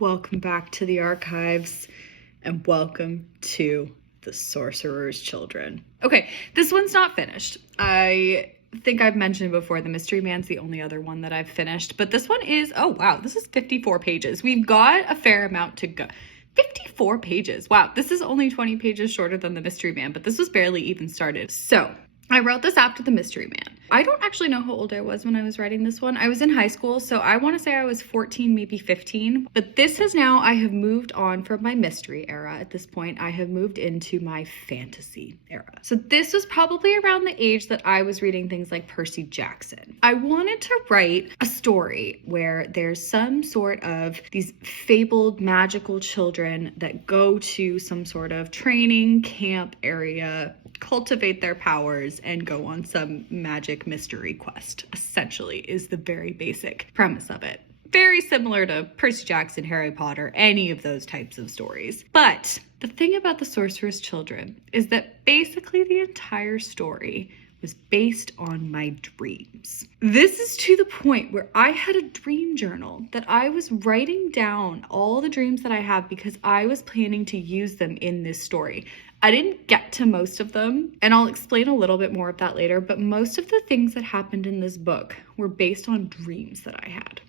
Welcome back to the archives, and welcome to the Sorcerer's Children. Okay, this one's not finished. I think I've mentioned before, the Mystery Man's the only other one that I've finished, but this one is, oh wow, this is 54 pages. We've got a fair amount to go. 54 pages. Wow, this is only 20 pages shorter than the Mystery Man, but this was barely even started. So, I wrote this after the Mystery Man. I don't actually know how old I was when I was writing this one. I was in high school, so I want to say I was 14, maybe 15. But this is now, I have moved on from my mystery era. At this point, I have moved into my fantasy era. So this was probably around the age that I was reading things like Percy Jackson. I wanted to write a story where there's some sort of these fabled magical children that go to some sort of training camp area, cultivate their powers, and go on some magic mystery quest, essentially, is the very basic premise of it. Very similar to Percy Jackson, Harry Potter, any of those types of stories. But the thing about the Sorcerer's Children is that basically the entire story was based on my dreams. This is to the point where I had a dream journal that I was writing down all the dreams that I have because I was planning to use them in this story. I didn't get to most of them, and I'll explain a little bit more of that later, but most of the things that happened in this book were based on dreams that I had.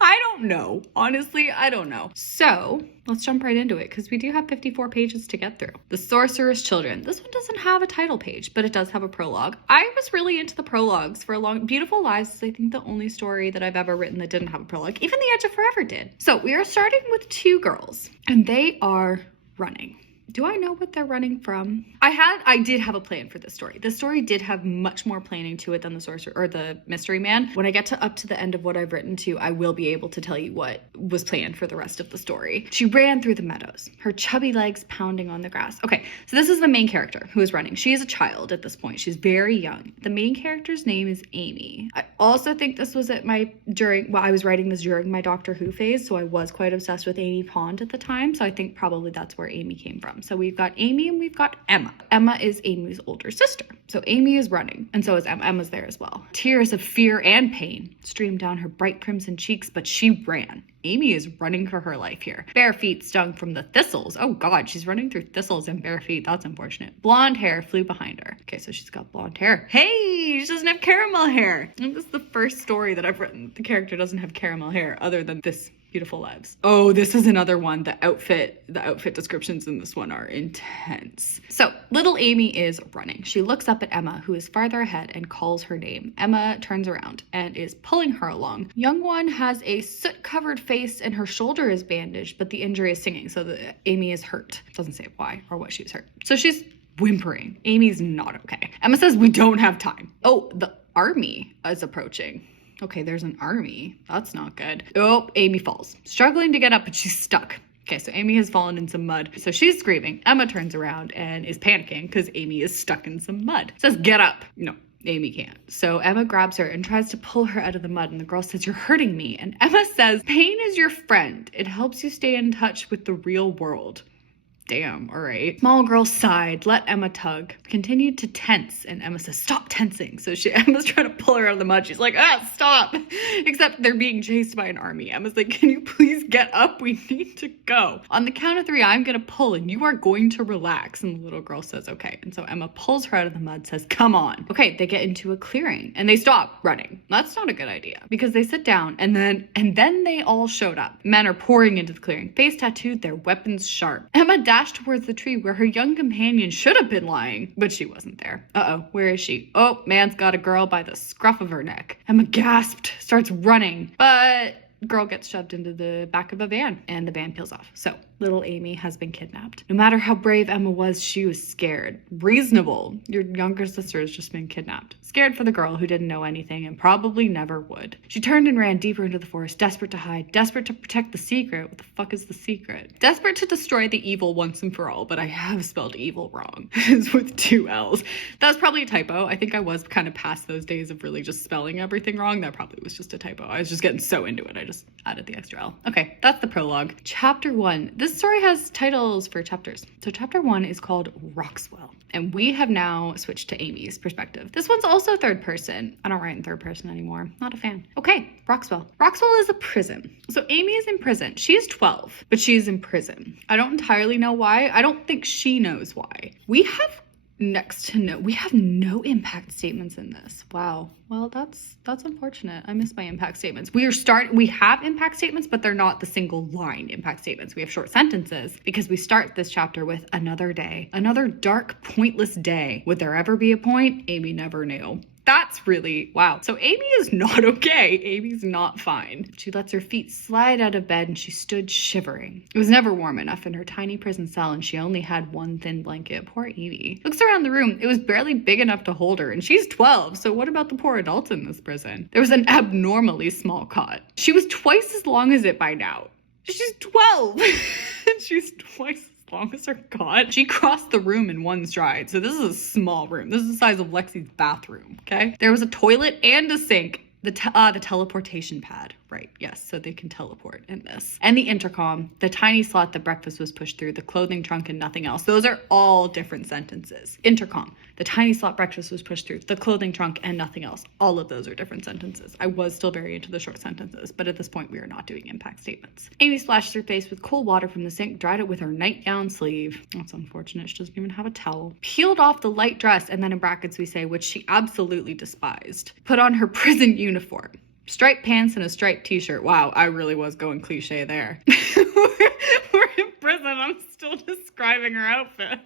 I don't know. Honestly, I don't know. So let's jump right into it because we do have 54 pages to get through. The Sorcerer's Children. This one doesn't have a title page, but it does have a prologue. I was really into the prologues for a long. Beautiful Lies is, I think, the only story that I've ever written that didn't have a prologue. Even The Edge of Forever did. So we are starting with two girls, and they are running. Do I know what they're running from? I did have a plan for this story. This story did have much more planning to it than the Sorcerer or the Mystery Man. When I get to up to the end of what I've written to, I will be able to tell you what was planned for the rest of the story. She ran through the meadows, her chubby legs pounding on the grass. Okay, so this is the main character who is running. She is a child at this point. She's very young. The main character's name is Amy. I also think this was at I was writing this during my Doctor Who phase, so I was quite obsessed with Amy Pond at the time, so I think probably that's where Amy came from. So we've got Amy and we've got Emma. Emma is Amy's older sister. So Amy is running, and so is Emma. Emma's there as well. Tears of fear and pain streamed down her bright crimson cheeks, but she ran. Amy is running for her life here. Bare feet stung from the thistles. Oh God, she's running through thistles and bare feet. That's unfortunate. Blonde hair flew behind her. Okay, so she's got blonde hair. Hey, she doesn't have caramel hair. And this is the first story that I've written. The character doesn't have caramel hair other than this Beautiful Lives. Oh, this is another one. The outfit descriptions in this one are intense. So little Amy is running. She looks up at Emma, who is farther ahead, and calls her name. Emma turns around and is pulling her along. Young one has a soot-covered face and her shoulder is bandaged, but the injury is stinging, so Amy is hurt. Doesn't say why or what she was hurt. So she's whimpering. Amy's not okay. Emma says, "We don't have time." Oh, the army is approaching. Okay, there's an army. That's not good. Oh, Amy falls. Struggling to get up, but she's stuck. Okay, so Amy has fallen in some mud. So she's screaming. Emma turns around and is panicking because Amy is stuck in some mud. Says, "Get up." No, Amy can't. So Emma grabs her and tries to pull her out of the mud, and the girl says, "You're hurting me." And Emma says, "Pain is your friend. It helps you stay in touch with the real world." Damn, all right. Small girl sighed, let Emma tug, continued to tense, and Emma says, "Stop tensing." So Emma's trying to pull her out of the mud. She's like, stop. Except they're being chased by an army. Emma's like, "Can you please get up? We need to go. On the count of 3, I'm gonna pull, and you are going to relax." And the little girl says, "Okay." And so Emma pulls her out of the mud, says, "Come on." Okay, they get into a clearing, and they stop running. That's not a good idea, because they sit down, and then they all showed up. Men are pouring into the clearing, face tattooed, their weapons sharp. Emma dashed towards the tree where her young companion should have been lying, but she wasn't there. Uh-oh, where is she? Oh, man's got a girl by the scruff of her neck. Emma gasped, starts running, but girl gets shoved into the back of a van, and the van peels off. So little Amy has been kidnapped. No matter how brave Emma was, she was scared. Reasonable. Your younger sister has just been kidnapped. Scared for the girl who didn't know anything and probably never would. She turned and ran deeper into the forest, desperate to hide, desperate to protect the secret. What the fuck is the secret? Desperate to destroy the evil once and for all, but I have spelled evil wrong. It's with 2 L's. That was probably a typo. I think I was kind of past those days of really just spelling everything wrong. That probably was just a typo. I was just getting so into it, I just added the extra L. Okay, that's the prologue. Chapter 1. This story has titles for chapters. So chapter 1 is called Roxwell. And we have now switched to Amy's perspective. This one's also third person. I don't write in third person anymore. Not a fan. Okay, Roxwell. Roxwell is a prison. So Amy is in prison. She is 12, but she is in prison. I don't entirely know why. I don't think she knows why. We have no impact statements in this. Wow. Well, that's unfortunate. I miss my impact statements. We have impact statements, but they're not the single line impact statements. We have short sentences because we start this chapter with another day, another dark, pointless day. Would there ever be a point? Amy never knew. That's really, wow. So Amy is not okay. Amy's not fine. She lets her feet slide out of bed and she stood shivering. It was never warm enough in her tiny prison cell and she only had one thin blanket. Poor Amy. Looks around the room. It was barely big enough to hold her and she's 12. So what about the poor adults in this prison? There was an abnormally small cot. She was twice as long as it by now. She's 12. She's twice as long as her cot. She crossed the room in one stride. So this is a small room. This is the size of Lexi's bathroom, okay? There was a toilet and a sink. The teleportation pad, right? Yes, so they can teleport in this. And the intercom, the tiny slot that breakfast was pushed through, the clothing trunk and nothing else. Those are all different sentences. Intercom, the tiny slot breakfast was pushed through, the clothing trunk and nothing else. All of those are different sentences. I was still very into the short sentences, but at this point we are not doing impact statements. Amy splashed her face with cold water from the sink, dried it with her nightgown sleeve. That's unfortunate. She doesn't even have a towel. Peeled off the light dress, and then in brackets we say, which she absolutely despised. Put on her prison uniform. Striped pants and a striped t-shirt. Wow, I really was going cliche there. We're in prison. I'm still describing her outfits.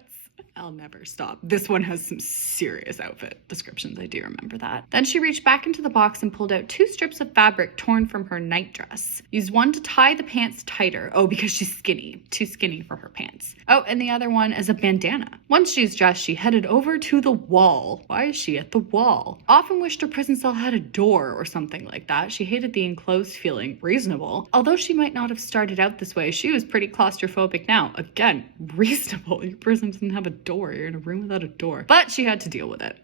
I'll never stop. This one has some serious outfit descriptions. I do remember that. Then she reached back into the box and pulled out 2 strips of fabric torn from her nightdress. Used one to tie the pants tighter. Oh, because she's skinny. Too skinny for her pants. Oh, and the other one as a bandana. Once she's dressed, she headed over to the wall. Why is she at the wall? Often wished her prison cell had a door or something like that. She hated the enclosed feeling. Reasonable. Although she might not have started out this way, she was pretty claustrophobic now. Again, reasonable. Your prison doesn't have a door. You're in a room without a door. But she had to deal with it.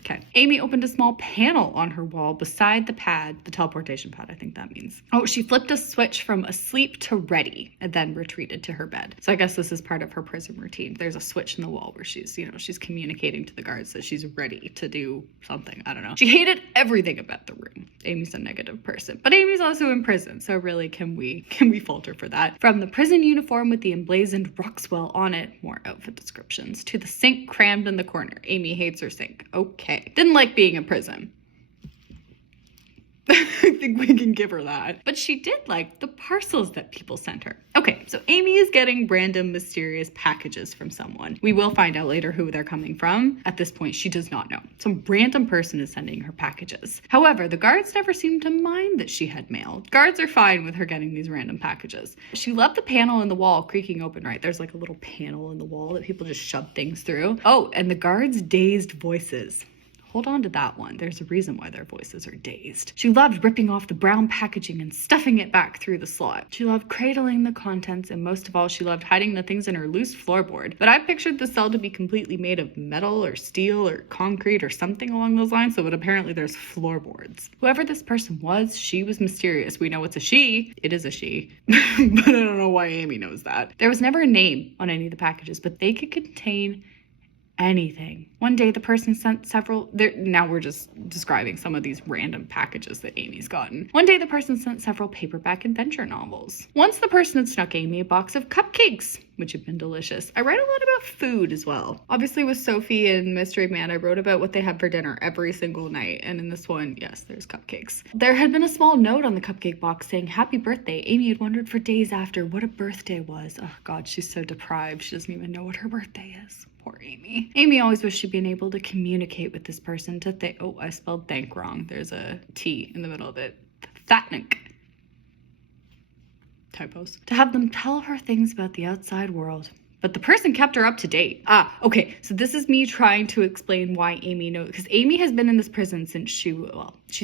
Okay. Amy opened a small panel on her wall beside the pad, the teleportation pad, I think that means. Oh, she flipped a switch from asleep to ready and then retreated to her bed. So I guess this is part of her prison routine. There's a switch in the wall where she's communicating to the guards that she's ready to do something. I don't know. She hated everything about the room. Amy's a negative person, but Amy's also in prison. So really, can we fault her for that? From the prison uniform with the emblazoned Roxwell on it, more outfit descriptions, to the sink crammed in the corner. Amy hates her sink. Okay. Didn't like being in prison. I think we can give her that. But she did like the parcels that people sent her. Okay, so Amy is getting random, mysterious packages from someone. We will find out later who they're coming from. At this point, she does not know. Some random person is sending her packages. However, the guards never seemed to mind that she had mail. Guards are fine with her getting these random packages. She loved the panel in the wall creaking open, right? There's like a little panel in the wall that people just shove things through. Oh, and the guards' dazed voices. Hold on to that one. There's a reason why their voices are dazed. She loved ripping off the brown packaging and stuffing it back through the slot. She loved cradling the contents, and most of all, she loved hiding the things in her loose floorboard. But I pictured the cell to be completely made of metal or steel or concrete or something along those lines, so apparently there's floorboards. Whoever this person was, she was mysterious. We know it's a she. It is a she. But I don't know why Amy knows that. There was never a name on any of the packages, but they could contain anything. One day the person sent several, now we're just describing some of these random packages that Amy's gotten. One day the person sent several paperback adventure novels. Once the person had snuck Amy a box of cupcakes, which had been delicious. I write a lot about food as well. Obviously with Sophie and Mystery Man, I wrote about what they had for dinner every single night. And in this one, yes, there's cupcakes. There had been a small note on the cupcake box saying, "Happy birthday." Amy had wondered for days after what a birthday was. Oh God, she's so deprived. She doesn't even know what her birthday is. Poor Amy. Amy always wished she'd been able to communicate with this person to think, oh, I spelled thank wrong. There's a T in the middle of it. Thatnik. Typos. To have them tell her things about the outside world. But the person kept her up to date. Okay, so this is me trying to explain why Amy knows, because Amy has been in this prison since she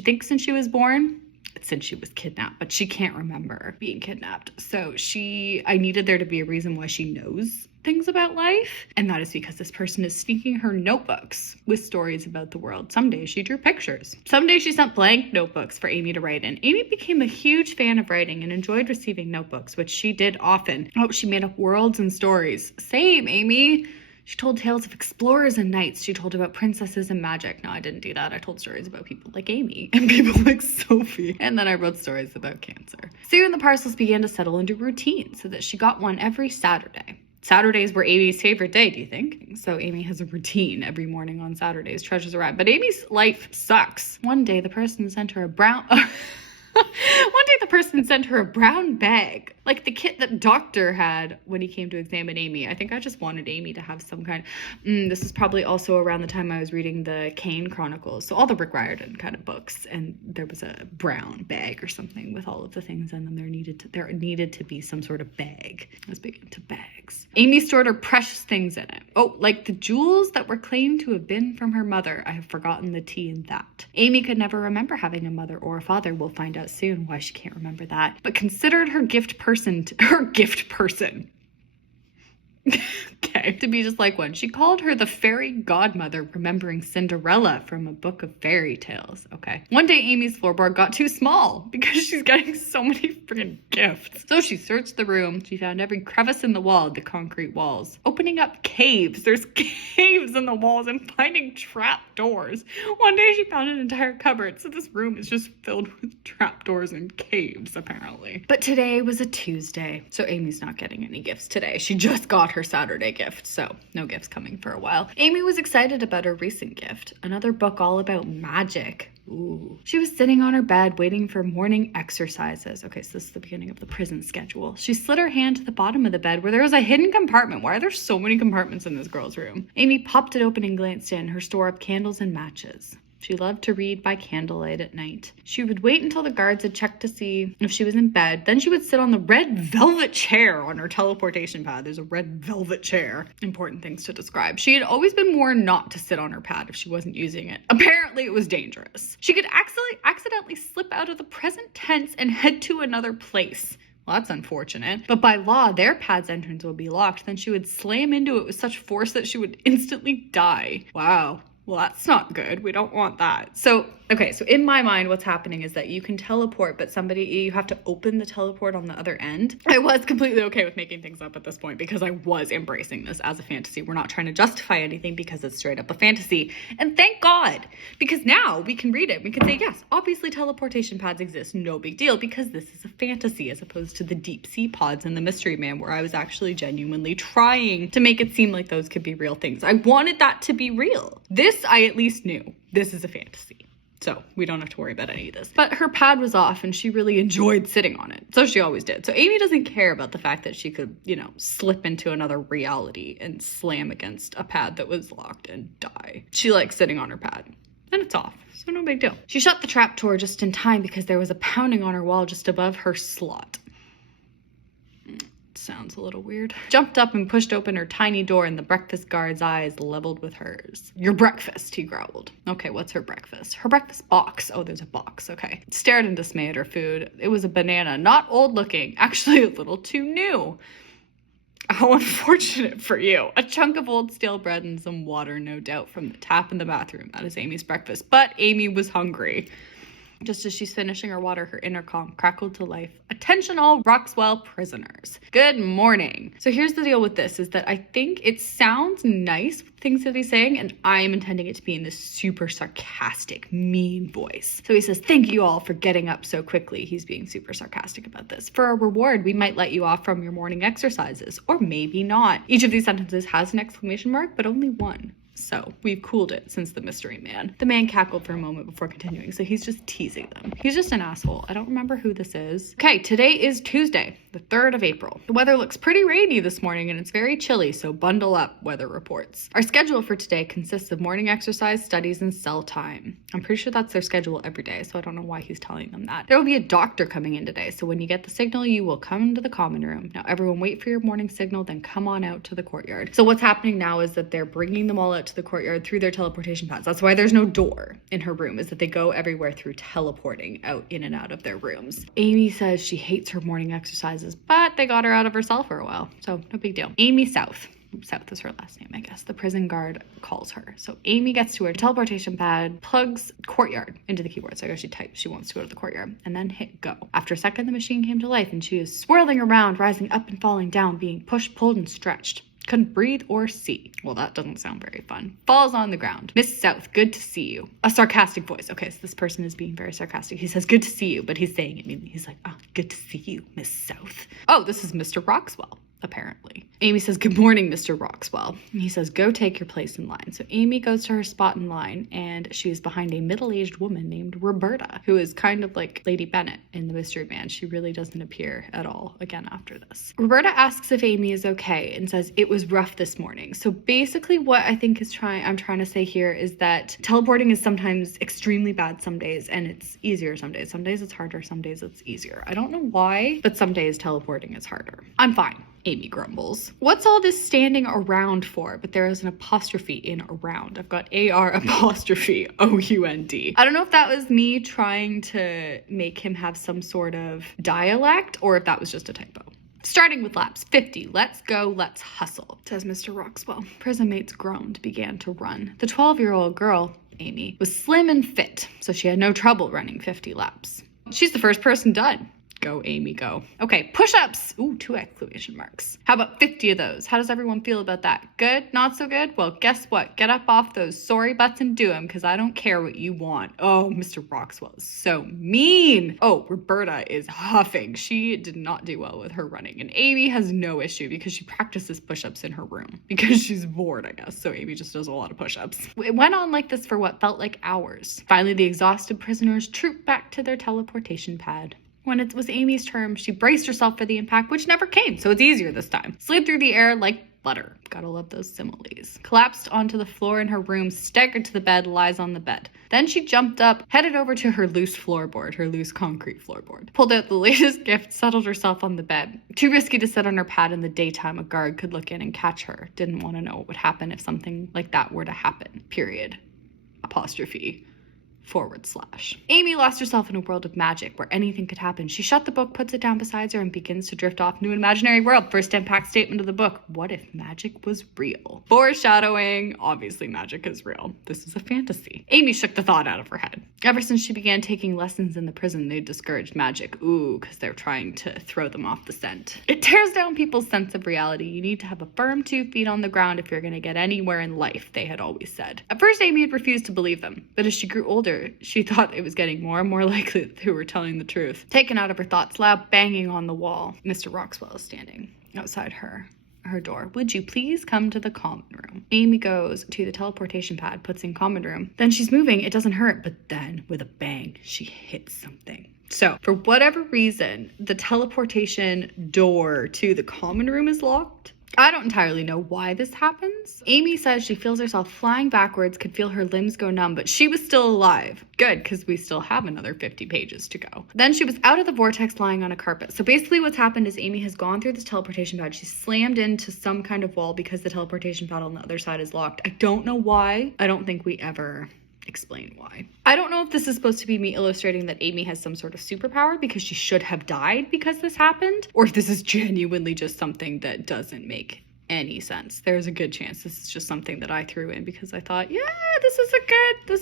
thinks since she was born, since she was kidnapped, but she can't remember being kidnapped. So I needed there to be a reason why she knows things about life, and that is because this person is sneaking her notebooks with stories about the world. Some days she drew pictures. Some days she sent blank notebooks for Amy to write in. Amy became a huge fan of writing and enjoyed receiving notebooks, which she did often. Oh, she made up worlds and stories. Same, Amy. She told tales of explorers and knights. She told about princesses and magic. No, I didn't do that. I told stories about people like Amy and people like Sophie. And then I wrote stories about cancer. Soon the parcels began to settle into routine so that she got one every Saturday. Saturdays were Amy's favorite day, do you think? So Amy has a routine every morning on Saturdays. Treasures arrive. But Amy's life sucks. One day the person sent her a brown... One day the person sent her a brown bag, like the kit that Doctor had when he came to examine Amy. I think I just wanted Amy to have some kind. This is probably also around the time I was reading the Kane Chronicles, so all the Rick Riordan kind of books, and there was a brown bag or something with all of the things in them. There needed to be some sort of bag. I was big into bags. Amy stored her precious things in it. Oh, like the jewels that were claimed to have been from her mother. I have forgotten the T in that. Amy could never remember having a mother or a father. We'll find out soon why she can't remember that, but considered her gift person okay, to be just like one. She called her the fairy godmother, remembering Cinderella from a book of fairy tales. Okay. One day Amy's floorboard got too small because she's getting so many freaking gifts. So she searched the room. She found every crevice in the wall, the concrete walls, opening up caves. There's caves in the walls and finding trap doors. One day she found an entire cupboard. So this room is just filled with trap doors and caves, apparently. But today was a Tuesday, so Amy's not getting any gifts today. She just got her Saturday gift, so no gifts coming for a while. Amy was excited about her recent gift, another book all about magic. Ooh. She was sitting on her bed waiting for morning exercises. Okay, so this is the beginning of the prison schedule. She slid her hand to the bottom of the bed where there was a hidden compartment. Why are there so many compartments in this girl's room? Amy popped it open and glanced in, her store of candles and matches. She loved to read by candlelight at night. She would wait until the guards had checked to see if she was in bed. Then she would sit on the red velvet chair on her teleportation pad. There's a red velvet chair. Important things to describe. She had always been warned not to sit on her pad if she wasn't using it. Apparently it was dangerous. She could accidentally slip out of the present tense and head to another place. Well, that's unfortunate. But by law, their pad's entrance would be locked. Then she would slam into it with such force that she would instantly die. Wow. Well, that's not good. We don't want that. So, okay, so in my mind, what's happening is that you can teleport, but you have to open the teleport on the other end. I was completely okay with making things up at this point because I was embracing this as a fantasy. We're not trying to justify anything because it's straight up a fantasy. And thank God, because now we can read it. We can say, yes, obviously teleportation pads exist. No big deal, because this is a fantasy as opposed to the deep sea pods in the Mystery Man, where I was actually genuinely trying to make it seem like those could be real things. I wanted that to be real. This I at least knew. This is a fantasy. So we don't have to worry about any of this. But her pad was off and she really enjoyed sitting on it. So she always did. So Amy doesn't care about the fact that she could, slip into another reality and slam against a pad that was locked and die. She likes sitting on her pad. And it's off. So no big deal. She shut the trap door just in time because there was a pounding on her wall just above her slot. Sounds a little weird. Jumped up and pushed open her tiny door, and the breakfast guard's eyes leveled with hers. Your breakfast, he growled. Okay, what's her breakfast? Her breakfast box. Oh, there's a box. Okay. Stared in dismay at her food. It was a banana, not old looking, actually a little too new. How unfortunate for you. A chunk of old stale bread and some water, no doubt, from the tap in the bathroom. That is Amy's breakfast. But Amy was hungry. Just as she's finishing her water, her intercom crackled to life. Attention all Roxwell prisoners. Good morning. So here's the deal with this, is that I think it sounds nice, things that he's saying, and I am intending it to be in this super sarcastic, mean voice. So he says, thank you all for getting up so quickly. He's being super sarcastic about this. For a reward, we might let you off from your morning exercises, or maybe not. Each of these sentences has an exclamation mark, but only one. So we've cooled it since the Mystery Man. The man cackled for a moment before continuing, so he's just teasing them. He's just an asshole. I don't remember who this is. Okay, today is Tuesday, the 3rd of April. The weather looks pretty rainy this morning and it's very chilly, so bundle up, weather reports. Our schedule for today consists of morning exercise, studies, and cell time. I'm pretty sure that's their schedule every day, so I don't know why he's telling them that. There will be a doctor coming in today, so when you get the signal, you will come to the common room. Now everyone wait for your morning signal, then come on out to the courtyard. So what's happening now is that they're bringing them all out to the courtyard through their teleportation pads. That's why there's no door in her room, is that they go everywhere through teleporting out in and out of their rooms. Amy says she hates her morning exercises, but they got her out of her cell for a while, so no big deal. Amy South. South is her last name, I guess. The prison guard calls her. So Amy gets to her teleportation pad, plugs courtyard into the keyboard. So I guess she types she wants to go to the courtyard, and then hit go. After a second, the machine came to life and she is swirling around, rising up and falling down, being pushed, pulled, and stretched. couldn't breathe or see. Well, that doesn't sound very fun. Falls on the ground. Miss South, good to see you. A sarcastic voice. Okay, so this person is being very sarcastic. He says, good to see you, but he's saying it. He's like, oh, good to see you, Miss South. Oh, this is Mr. Roxwell. Apparently. Amy says, good morning, Mr. Roxwell. And he says, go take your place in line. So Amy goes to her spot in line, and she is behind a middle-aged woman named Roberta, who is kind of like Lady Bennet in The Mystery Man. She really doesn't appear at all again after this. Roberta asks if Amy is okay and says it was rough this morning. So basically what I think I'm trying to say here is that teleporting is sometimes extremely bad some days, and it's easier some days. Some days it's harder, some days it's easier. I don't know why, but some days teleporting is harder. I'm fine. Amy grumbles. What's all this standing around for? But there is an apostrophe in around. I've got AR apostrophe OUND. I don't know if that was me trying to make him have some sort of dialect or if that was just a typo. Starting with laps 50. Let's go, let's hustle, says Mr. Roxwell. Prison mates groaned, began to run. The 12-year-old girl, Amy, was slim and fit, so she had no trouble running 50 laps. She's the first person done. Go, Amy, go. Okay, push-ups. Ooh, 2 exclamation marks. How about 50 of those? How does everyone feel about that? Good? Not so good? Well, guess what? Get up off those sorry butts and do them, because I don't care what you want. Oh, Mr. Roxwell is so mean. Oh, Roberta is huffing. She did not do well with her running. And Amy has no issue because she practices push-ups in her room because she's bored, I guess. So Amy just does a lot of push-ups. It went on like this for what felt like hours. Finally, the exhausted prisoners trooped back to their teleportation pad. When it was Amy's turn, she braced herself for the impact, which never came, so it's easier this time. Slid through the air like butter. Gotta love those similes. Collapsed onto the floor in her room, staggered to the bed, lies on the bed. Then she jumped up, headed over to her loose floorboard, her loose concrete floorboard. Pulled out the latest gift, settled herself on the bed. Too risky to sit on her pad in the daytime. A guard could look in and catch her. Didn't want to know what would happen if something like that were to happen. Period. Apostrophe. / Amy lost herself in a world of magic where anything could happen. She shut the book, puts it down beside her, and begins to drift off into an imaginary world. First impact statement of the book. What if magic was real? Foreshadowing. Obviously magic is real. This is a fantasy. Amy shook the thought out of her head. Ever since she began taking lessons in the prison, they discouraged magic. Ooh, because they're trying to throw them off the scent. It tears down people's sense of reality. You need to have a firm 2 feet on the ground if you're going to get anywhere in life, they had always said. At first, Amy had refused to believe them, but as she grew older, she thought it was getting more and more likely that they were telling the truth. Taken out of her thoughts, loud banging on the wall. Mr. Roxwell is standing outside her door. Would you please come to the common room? Amy goes to the teleportation pad, puts in common room. Then she's moving. It doesn't hurt, but then with a bang, she hits something. So for whatever reason, the teleportation door to the common room is locked. I don't entirely know why this happens. Amy says she feels herself flying backwards, could feel her limbs go numb, but she was still alive. Good, because we still have another 50 pages to go. Then she was out of the vortex lying on a carpet. So basically what's happened is Amy has gone through this teleportation pad. She slammed into some kind of wall because the teleportation pad on the other side is locked. I don't know why. I don't think we ever explain why. I don't know if this is supposed to be me illustrating that Amy has some sort of superpower because she should have died because this happened, or if this is genuinely just something that doesn't make any sense. There's a good chance this is just something that I threw in because I thought, yeah, this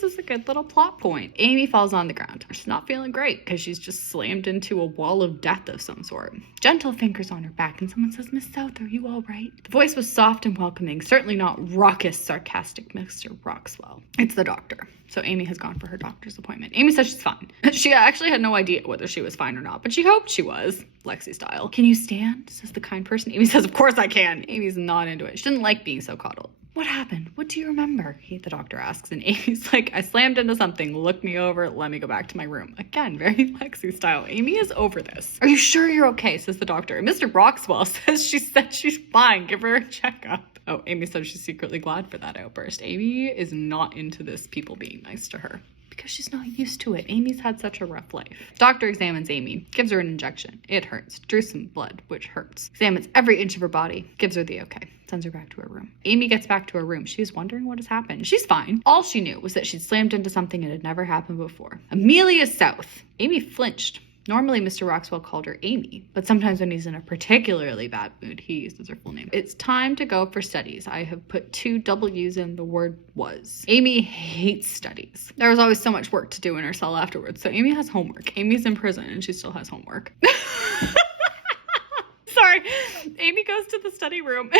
is a good little plot point. Amy falls on the ground. She's not feeling great because she's just slammed into a wall of death of some sort. Gentle fingers on her back and someone says, Miss South, are you all right? The voice was soft and welcoming, certainly not raucous, sarcastic Mr. Roxwell. It's the doctor. So Amy has gone for her doctor's appointment. Amy says she's fine. She actually had no idea whether she was fine or not, but she hoped she was, Lexi style. Can you stand? Says the kind person. Amy says, of course I can. Amy's not into it. She didn't like being so coddled. What happened? What do you remember? The doctor asks, and Amy's like, I slammed into something. Look me over. Let me go back to my room. Again, very Lexi style. Amy is over this. Are you sure you're okay? Says the doctor. And Mr. Roxwell says she's fine. Give her a checkup. Oh, Amy says she's secretly glad for that outburst. Amy is not into this people being nice to her because she's not used to it. Amy's had such a rough life. Doctor examines Amy, gives her an injection. It hurts. Drews some blood, which hurts. Examines every inch of her body, gives her the okay. Sends her back to her room. Amy gets back to her room. She's wondering what has happened. She's fine. All she knew was that she'd slammed into something that had never happened before. Amelia South. Amy flinched. Normally, Mr. Roxwell called her Amy, but sometimes when he's in a particularly bad mood, he uses her full name. It's time to go for studies. I have put 2 W's in the word was. Amy hates studies. There was always so much work to do in her cell afterwards, so Amy has homework. Amy's in prison and she still has homework. Sorry. Amy goes to the study room.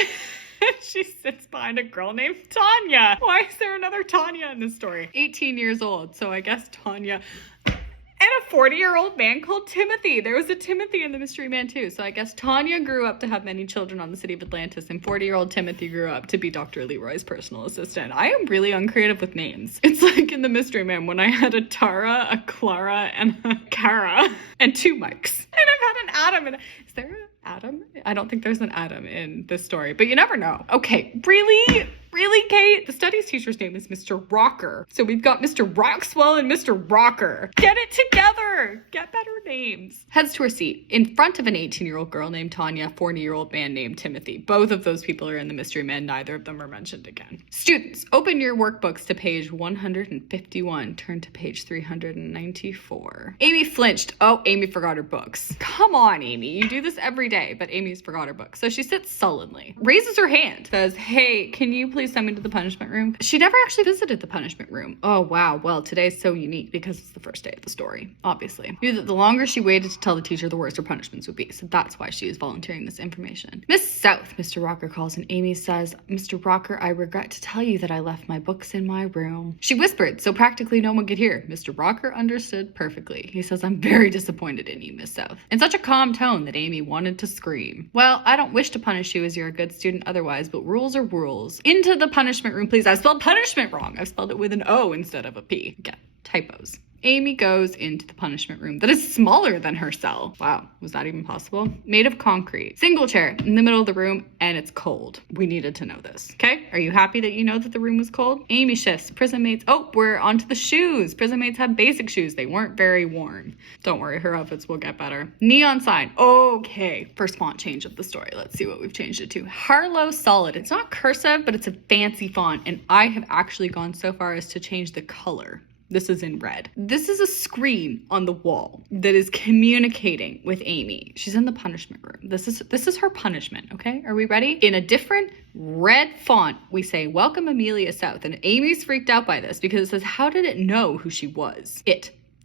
She sits behind a girl named Tanya. Why is there another Tanya in this story? 18 years old, so I guess Tanya. And a 40-year-old man called Timothy. There was a Timothy in the Mystery Man too. So I guess Tanya grew up to have many children on the city of Atlantis, and 40-year-old Timothy grew up to be Dr. Leroy's personal assistant. I am really uncreative with names. It's like in the Mystery Man when I had a Tara, a Clara, and a Kara, and 2 Mikes. And I've had an Adam. And is there an Adam? I don't think there's an Adam in this story, but you never know. Okay, really? Really, Kate? The studies teacher's name is Mr. Rocker. So we've got Mr. Roxwell and Mr. Rocker. Get it together. Get better names. Heads to her seat. In front of an 18-year-old girl named Tanya, a 40-year-old man named Timothy. Both of those people are in the Mystery Men. Neither of them are mentioned again. Students, open your workbooks to page 151. Turn to page 394. Amy flinched. Oh, Amy forgot her books. Come on, Amy. You do this every day, but Amy's forgot her books. So she sits sullenly, raises her hand, says, hey, can you please send me to the punishment room? She never actually visited the punishment room. Oh, wow. Well, today's so unique because it's the first day of the story, obviously. Knew that the longer she waited to tell the teacher, the worse her punishments would be. So that's why she is volunteering this information. Miss South, Mr. Rocker calls, and Amy says, Mr. Rocker, I regret to tell you that I left my books in my room. She whispered, so practically no one could hear. Mr. Rocker understood perfectly. He says, I'm very disappointed in you, Miss South. In such a calm tone that Amy wanted to scream. Well, I don't wish to punish you as you're a good student otherwise, but rules are rules. Into the punishment room, please. I spelled punishment wrong. I've spelled it with an O instead of a P. Again, typos. Amy goes into the punishment room that is smaller than her cell. Wow, was that even possible? Made of concrete. Single chair in the middle of the room, and it's cold. We needed to know this. Okay, are you happy that you know that the room was cold? Amy shifts. Prison mates. Oh, we're onto the shoes. Prison mates had basic shoes. They weren't very worn. Don't worry, her outfits will get better. Neon sign. Okay, first font change of the story. Let's see what we've changed it to. Harlow Solid. It's not cursive, but it's a fancy font, and I have actually gone so far as to change the color. This is in red. This is a screen on the wall that is communicating with Amy. She's in the punishment room. This is her punishment, okay? Are we ready? In a different red font, we say, welcome Amelia South. And Amy's freaked out by this because it says, how did it know who she was?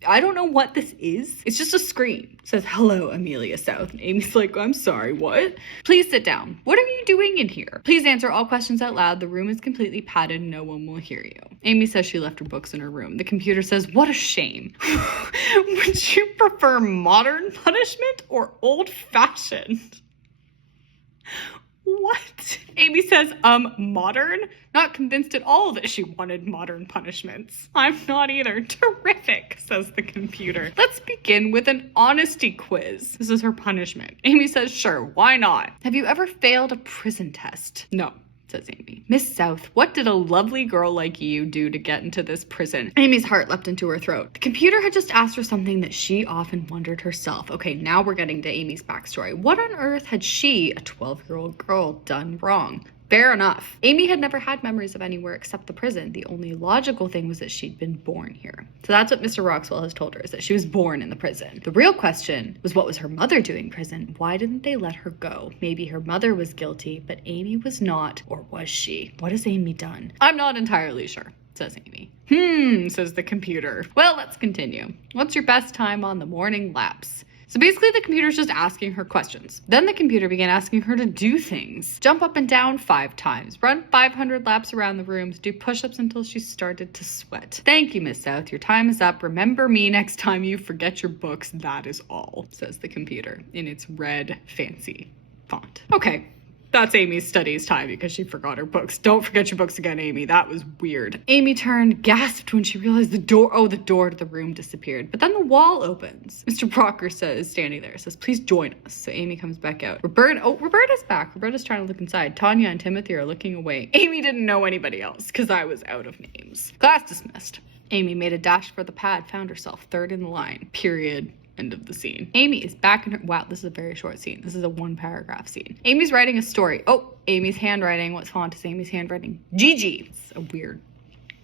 I don't know what this is. It's just a screen. It says, hello, Amelia South. And Amy's like, I'm sorry, what? Please sit down. What are you doing in here? Please answer all questions out loud. The room is completely padded. No one will hear you. Amy says she left her books in her room. The computer says, what a shame. Would you prefer modern punishment or old-fashioned? What? Amy says, modern? Not convinced at all that she wanted modern punishments. I'm not either. Terrific, says the computer. Let's begin with an honesty quiz. This is her punishment. Amy says, sure, why not? Have you ever failed a prison test? No, says Amy. Miss South, what did a lovely girl like you do to get into this prison? Amy's heart leapt into her throat. The computer had just asked her something that she often wondered herself. Okay, now we're getting to Amy's backstory. What on earth had she, a 12-year-old girl, done wrong? Fair enough. Amy had never had memories of anywhere except the prison. The only logical thing was that she'd been born here. So that's what Mr. Roxwell has told her, is that she was born in the prison. The real question was, what was her mother doing in prison? Why didn't they let her go? Maybe her mother was guilty, but Amy was not. Or was she? What has Amy done? I'm not entirely sure, says Amy. Says the computer. Well, let's continue. What's your best time on the morning laps? So basically the computer's just asking her questions. Then the computer began asking her to do things. Jump up and down 5 times. Run 500 laps around the rooms. Do push-ups until she started to sweat. Thank you, Miss South. Your time is up. Remember me next time you forget your books. That is all, says the computer in its red, fancy font. Okay. That's Amy's studies time because she forgot her books. Don't forget your books again, Amy. That was weird. Amy turned, gasped when she realized the door to the room disappeared. But then the wall opens. Mr. Rocker is standing there, says, please join us. So Amy comes back out. Roberta's back. Roberta's trying to look inside. Tanya and Timothy are looking away. Amy didn't know anybody else because I was out of names. Class dismissed. Amy made a dash for the pad, found herself third in the line. Period. End of the scene. Amy is back in her... Wow, this is a very short scene. This is a 1-paragraph scene. Amy's writing a story. Oh, Amy's handwriting. What font is Amy's handwriting? Gigi. It's a weird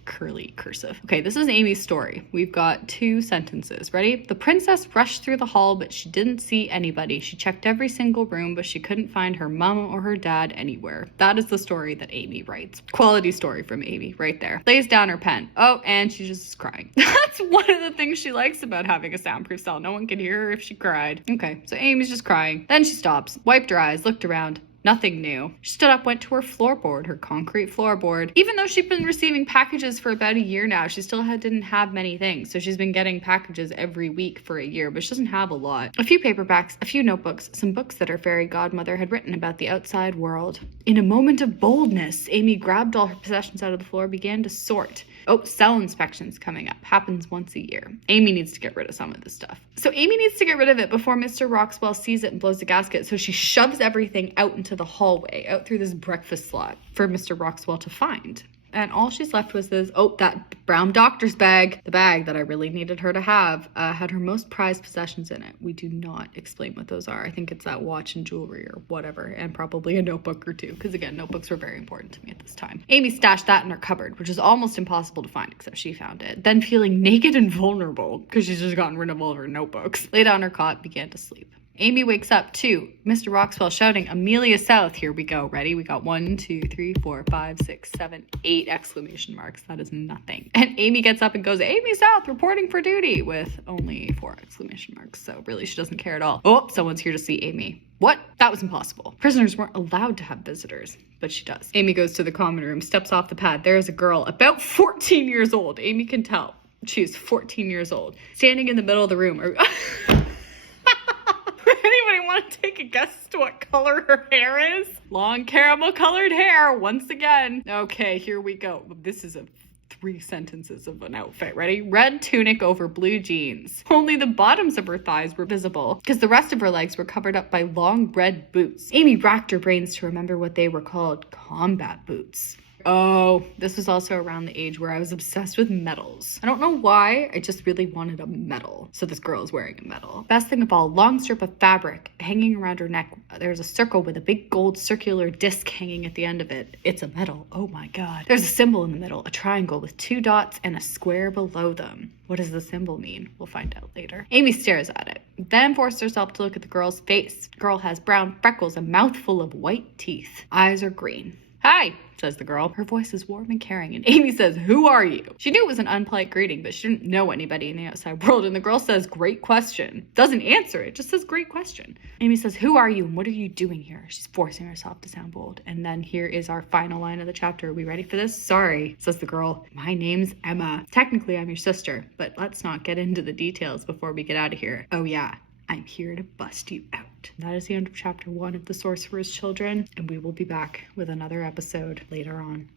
curly cursive. Okay, this is Amy's story. We've got 2 sentences. Ready? The princess rushed through the hall, but she didn't see anybody. She checked every single room, but she couldn't find her mom or her dad anywhere. That is the story that Amy writes. Quality story from Amy, right there. Lays down her pen. Oh, and she's just crying. That's one of the things she likes about having a soundproof cell. No one can hear her if she cried. Okay, so Amy's just crying. Then she stops, wiped her eyes, looked around. Nothing new. She stood up, went to her floorboard, her concrete floorboard. Even though she'd been receiving packages for about a year now, she still didn't have many things. So she's been getting packages every week for a year, but she doesn't have a lot. A few paperbacks, a few notebooks, some books that her fairy godmother had written about the outside world. In a moment of boldness, Amy grabbed all her possessions out of the floor, began to sort. Oh, cell inspections coming up. Happens once a year. Amy needs to get rid of some of this stuff. So Amy needs to get rid of it before Mr. Roxwell sees it and blows the gasket. So she shoves everything out into the hallway, out through this breakfast slot for Mr. Roxwell to find. And all she's left was this, that brown doctor's bag. The bag that I really needed her to have had her most prized possessions in it. We do not explain what those are. I think it's that watch and jewelry or whatever, and probably a notebook or two, because again, notebooks were very important to me at this time. Amy stashed that in her cupboard, which is almost impossible to find, except she found it. Then, feeling naked and vulnerable, because she's just gotten rid of all of her notebooks, laid on her cot, began to sleep. Amy wakes up to Mr. Roxwell shouting, "Amelia South." Here we go. Ready? We got 1, 2, 3, 4, 5, 6, 7, 8 exclamation marks. That is nothing. And Amy gets up and goes, "Amy South reporting for duty," with only 4 exclamation marks. So really, she doesn't care at all. Oh, someone's here to see Amy. What? That was impossible. Prisoners weren't allowed to have visitors, but she does. Amy goes to the common room, steps off the pad. There is a girl about 14 years old. Amy can tell she's 14 years old, standing in the middle of the room. Anybody want to take a guess as to what color her hair is? Long caramel colored hair once again. Okay, here we go. This is 3 sentences of an outfit. Ready? Red tunic over blue jeans. Only the bottoms of her thighs were visible, because the rest of her legs were covered up by long red boots. Amy racked her brains to remember what they were called. Combat boots. Oh, this was also around the age where I was obsessed with medals. I don't know why, I just really wanted a medal. So this girl is wearing a medal. Best thing of all, long strip of fabric hanging around her neck. There's a circle with a big gold circular disc hanging at the end of it. It's a medal. Oh my God. There's a symbol in the middle, a triangle with 2 dots and a square below them. What does the symbol mean? We'll find out later. Amy stares at it, then forced herself to look at the girl's face. The girl has brown freckles, a mouthful of white teeth. Eyes are green. "Hi," says the girl. Her voice is warm and caring, and Amy says, "Who are you?" She knew it was an unpolite greeting, but she didn't know anybody in the outside world, and the girl says, "Great question." Doesn't answer it, just says, "Great question." Amy says, "Who are you and what are you doing here?" She's forcing herself to sound bold. And then here is our final line of the chapter. Are we ready for this? "Sorry," says the girl. "My name's Emma. Technically, I'm your sister, but let's not get into the details before we get out of here. Oh yeah, I'm here to bust you out." That is the end of chapter 1 of The Sorcerer's Children, and we will be back with another episode later on.